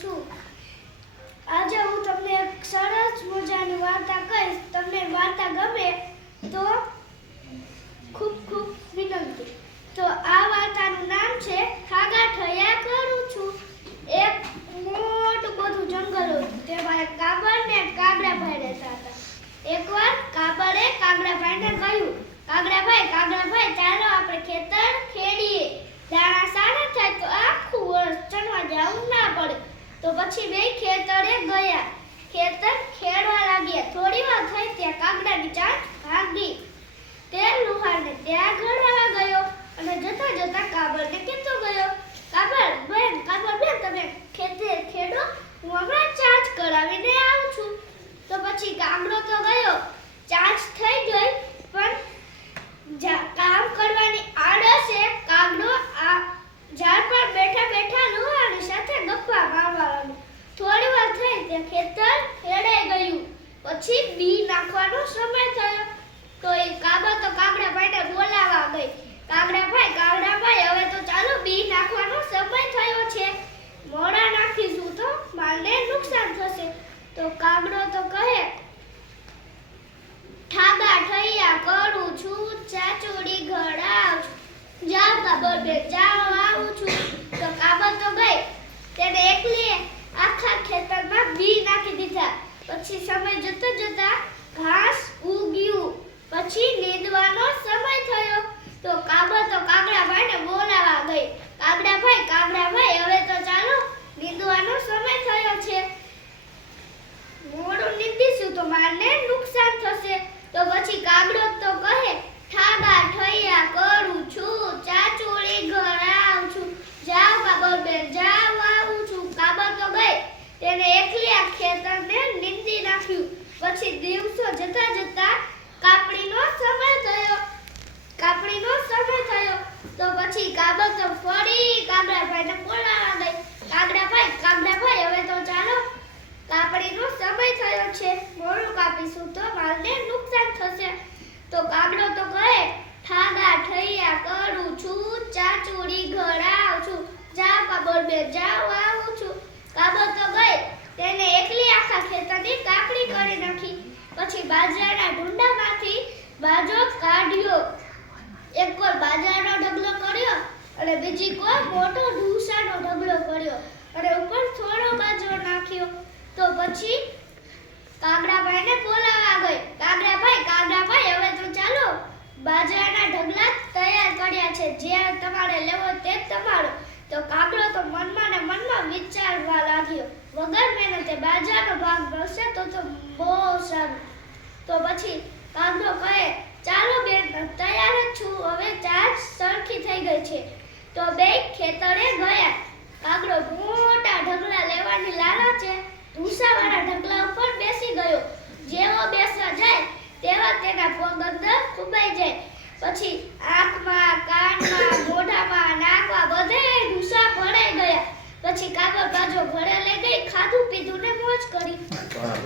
છું। આજે હું તમને એક સરસ મજાની વાર્તા કહીશ। તમને વાર્તા ગમે તો ખૂબ ખૂબ વિનંતી। તો આ વાર્તાનું નામ છે ઠાગા ઠયા કરું છું। એક મોટું બધું જંગલ હતું। તેમાં એક કાબર ને કાગડાભાઈ રહેતા હતા। એકવાર કાબરે કાગડાભાઈને કહ્યું, કાગડાભાઈ ચાલો આપણે ખેતર ખેડીએ। દાણા સારા થાય તો આખું વર્ષ ચણવા જવું ના પડે। તો પછી બે ખેતરે ગયા। ખેતર ખેડવા લાગ્યા। થોડી વાર થઈ ત્યાં કાગડાની ચાંચ ભાગી। તે લુહારને ત્યાં ઘડાવા ગયો અને જતા જતા કાબરને કહેતો ગયો, કાબર બેન તમે ખેતર ખેડો, હું હમણાં ચાંચ કરાવીને આવું છું। તો પછી કાગડો તો ગયો। ચાંચ થઈ ગઈ, પણ કામ કરવાની આળસે કાગડો ઝાડ પર બેઠા બેઠા લુહારની સાથે ગપ્પા મારવા લાગ્યો। થોડી વાર થઈ ત્યાં ખેતર ખેડાઈ ગયું। પછી બી નાખવાનો સમય થયો। તો એ કાબર તો કાગડાભાઈને બોલાવવા ગઈ, કાગડાભાઈ હવે તો ચાલો બી નાખવાનો સમય થયો છે। મોડા નાખીશું તો માલને નુકસાન થશે। તો કાગડો તો કહે, ઠાગા ઠૈયા કરું છું, ચાચુડી ઘડાવ છું, જાવ કાબર બેન જાવ આવું છું। તો કાબર તો ગઈ। તેને એકલી આખા ખેતરમાં બી નાખી દીધા। પછી સમય જતો જતા ઘાસ ઉગ્યું। પછી નીંદવાનો સમય થયો। તો કાબર તો કાગડાભાઈને બોલાવવા ગઈ, કાગડાભાઈ હવે તો ચાલો નીંદવાનો સમય થયો છે। મોડું નીંદીશું તો મારને નુકસાન થશે। તો પછી કાગડો તો કહે, ઠાગા ઠૈયા કરું છું, ચાચુડી ઘડાવ છું, જાવ કાબર બેન જાવ આવું છું। કાબર તો ગઈ। તેને એકલી આ ખેતરને નીંદી નાખ્યું। પછી દિવસો જતા જતા કાપણીનો સમય થયો। તો પછી કાબર તો ફરી કાગડાભાઈને બોલાવવા ગઈ, કાગડાભાઈ હવે તો ચાલો કાપણીનો સમય થયો છે, મોડું કાપીશું તો માલને નુકસાન થશે। તો કાગડો તો કહે, ઠાગા ઠૈયા કરું છું, ચાચુડી ઘડાવ છું, જાવ કાબર બેન જાવ આવું છું। કાબર તો ગઈ। તેને એકલી આખા ખેતરની કાપણી કરી નાખી। પછી બાજરાના ઢૂંડામાંથી બાજો કાઢ્યો। એક કોર બાજરાનો ઢગલો કર્યો અને બીજી કોર મોટો ઢૂસાનો ઢગલો કર્યો અને ઉપર થોડો બાજરો નાખ્યો। તો પછી કાગડાભાઈને બોલાવવા ગઈ, કાગડાભાઈ હવે તો ચાલો બાજરાના ઢગલા તૈયાર કર્યા છે, જે તમારે લેવો તે તમારો। તો કાગડો તો મનમાં ને મનમાં વિચારવા લાગ્યો, વગર મહેનતે બાજરાનો ભાગ મળશે તો બહુ સારું। તો પછી કાગડો કહે, ચાલો બેન તૈયાર જ છું, હવે ચાંચ સરખી થઈ ગઈ છે। તો બે ખેતરે ગયા। કાગડો મોટા ઢગલા લેવાની લાલચે ભૂસાવાળા ઢગલા ઉપર બેસી ગયો। જેવો બેસવા જાય તેવા તેના પગ અંદર ખુબાઈ જાય। પછી આંખમાં, કાનમાં, મોઢામાં, નાકમાં બધે ભૂસા ભરાઈ ગયા। પછી કાગળ બાજો ઘરે લઈ ગઈ, ખાધું પીધું ને મોજ કરી।